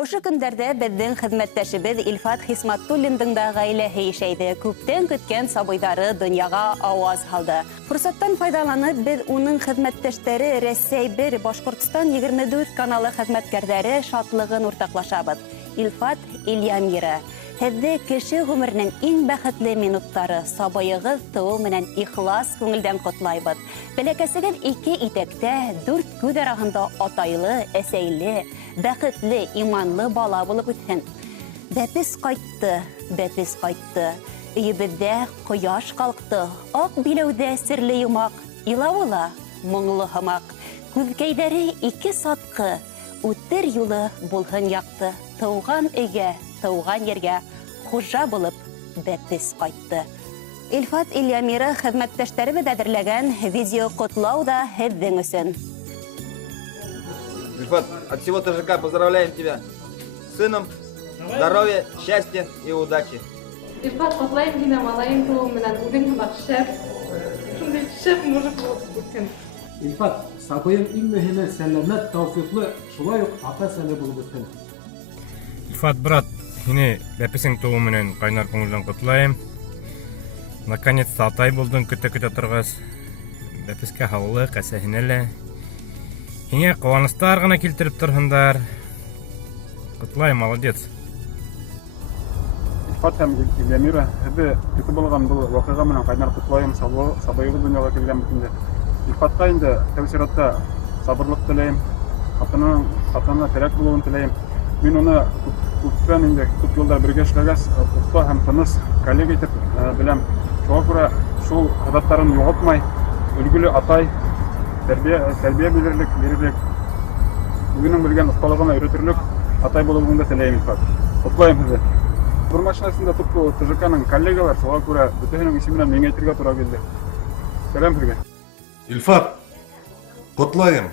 Ошо көндәрдә безнең хезмәттәшебез Илфат Хисматтуллиндың да гаиләһе яшәйде. Күптән көткән сабыйлары дөньяга аваз алды. Фурсаттан файдаланып, без уның хезмәттәшләре Рәсәй 1, Башкортстан 24 каналы хезмәткәрләре шатлыгын уртаклашабыз. Илфат Ильямира. Һеҙҙе кеше ғүмеренең иң бәхетле минуттары, сабайығыҙ тыуыу менән ихлас күңелдән ҡотлайбыҙ. Бәләкәсегеҙ 2 итәктә, 4 күҙ араһында атайлы, әсәйле, бәхетле, иманлы бала булып үтһен. Бәпес ҡайтты. Өйөбөҙҙә ҡояш ҡалҡты. Аҡ биләүҙә серле йомаҡ, илауы ла моңло һымаҡ. Күҙкәйҙәре 2 сатҡы, үтер юлы булһын яҡты. Тыуған өйгә, тыуған ергә хужа булып бәпес ҡайтты. Илфат Ильямира хеҙмәттәштәребеҙ әҙерләгән видео ҡотлау да һеҙҙең өсөн. Ильфат, от всего ТЖК поздравляем тебя с сыном, здоровья, счастья и удачи. Илфат, ҡотлайым һине малайың тыуыу менән, үҙең һымаҡ шәп, шундай шәп мужик булып үтһен. Илфат, сабыйың иң мөһиме сәләмәт, тауфиҡлы, шулай уҡ ата-әсәле булып үтһен. Илфат, брат, һине бәпесең тыуыу менән ҡайнар күңелдән ҡотлайым. Наконец-то атай булдың көтә-көтә торғас. Бәпескә һаулыҡ, әсәһенә лә. Һиңә ҡыуаныстар ғына килтереп торһондар. Ҡотлайым, молодец. Илфат һәм Ильямира, һеҙҙе көтөп алған был ваҡиға менән ҡайнар ҡотлайым, сабыйығыҙ донъяға килгән битендә. Илфатҡа инде тәү сиратта сабырлыҡ теләйем, ҡатынына терәк булыуын теләйем. Мин уны күптән инде күп йылдар бергә эшләгәс, оҫта һәм тыныс коллега итеп беләм. Шуға күрә шул һыҙаттарын юғалтмай, өлгөлө атай, тәрбиә бирерлек, үҙенең белгән оҫталығына өйрәтерлек атай булыуын да теләйем, Илфат. Ҡотлайым һеҙҙе. Бер машинасында тупы ТЖК-ның коллегалар, шуға күрә бөтәһенең исеме менән миңә әйтергә тура килде. Сәләм һеҙгә. Илфат, ҡотлайым.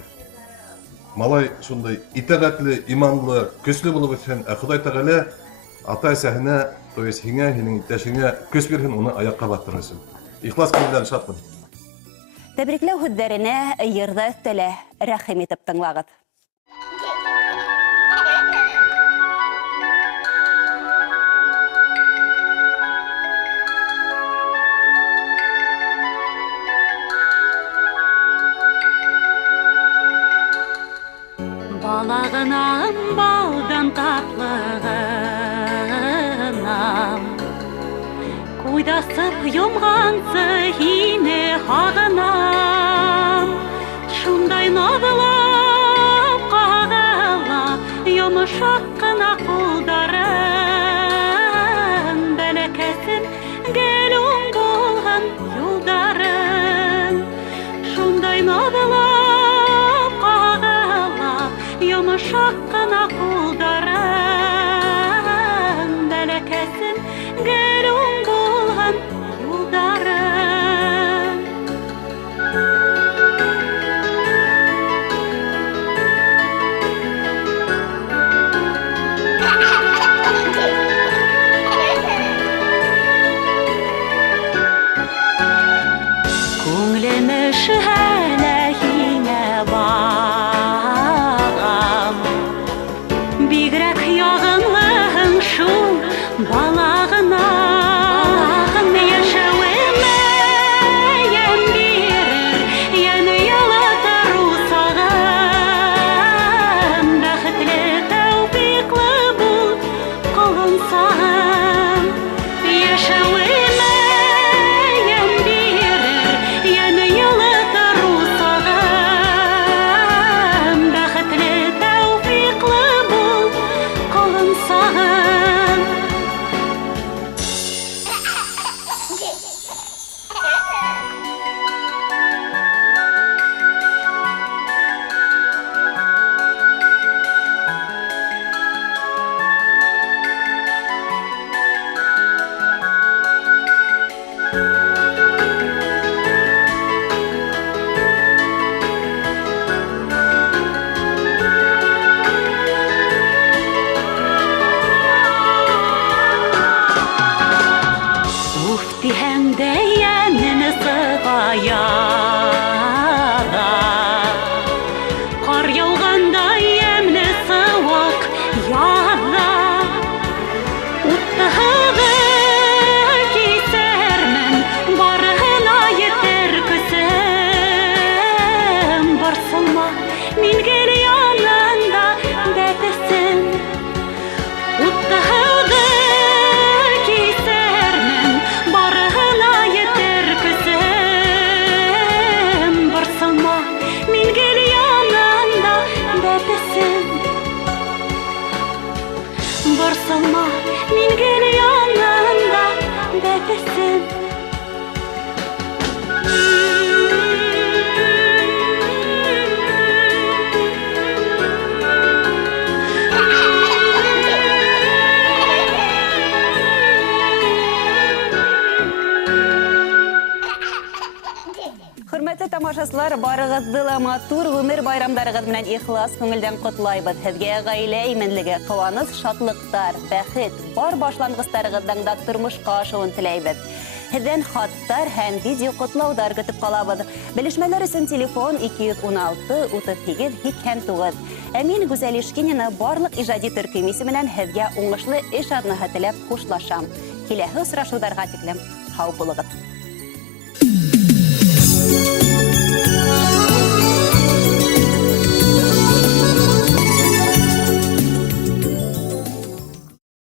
Малай шундай итәғәтле, иманлы, көслө булып үтһен, ә Ходай Тәғәлә ата-әсәһенә, то есть һиңә, һинең иптәшеңә көс бирһен, уны аяҡҡа баҫтырыр өсөн. Ихлас күңелдән шатмын. Тәбрикләү һүҙҙәренә йырҙа өҫтәлә, рәхим итеп тыңлағыҙ. Балағынан балдан татлығынан Куйдасып йомғансы һине һағынам Шундай наҙлап ҡағыла йомошаҡ ҡына ҡулдарын Бәләкәсем гелүң булһын юлдарын Шундай наҙлап ҡағыла йомошаҡ ҡына ҡулдарын Бәләкәсем гелүң булһын юлдарын Күңлем өшһәлә һиңә бағам Бигерәк яғымлыһың шул балағына Йәшәүемә йән бирер, йән йылытыр усағым Бәхетле тәүфиҡлы бул ҡолон сағым Йәшәүемә йән бирер, йән йылытыр усағым Бәхетле тәүфиҡлы бул ҡолон сағым сарсылма, мин гел янында бәпесем. Хөрмәтле тамашачылар, барыгызды ла матур гомер байрамдарыгыз белән ихлас күңелдән котлайбыз. Һезгә гаилә именлеге, куаныч, шатлыктар, бәхет, бар башлангычларыгыздан да тормышка ашуын теләйбез. Һездән хаттар һәм видео котлаудар көтеп калабыз. Белешмәләр өчен телефон 216 38 89. Әмин Гүзәл Ишкинина барлык иҗади төркем исеменнән һезгә уңышлы эш аднаһы теләп хушлашам. Киләһе очрашуларга тиклем һау булыгыз.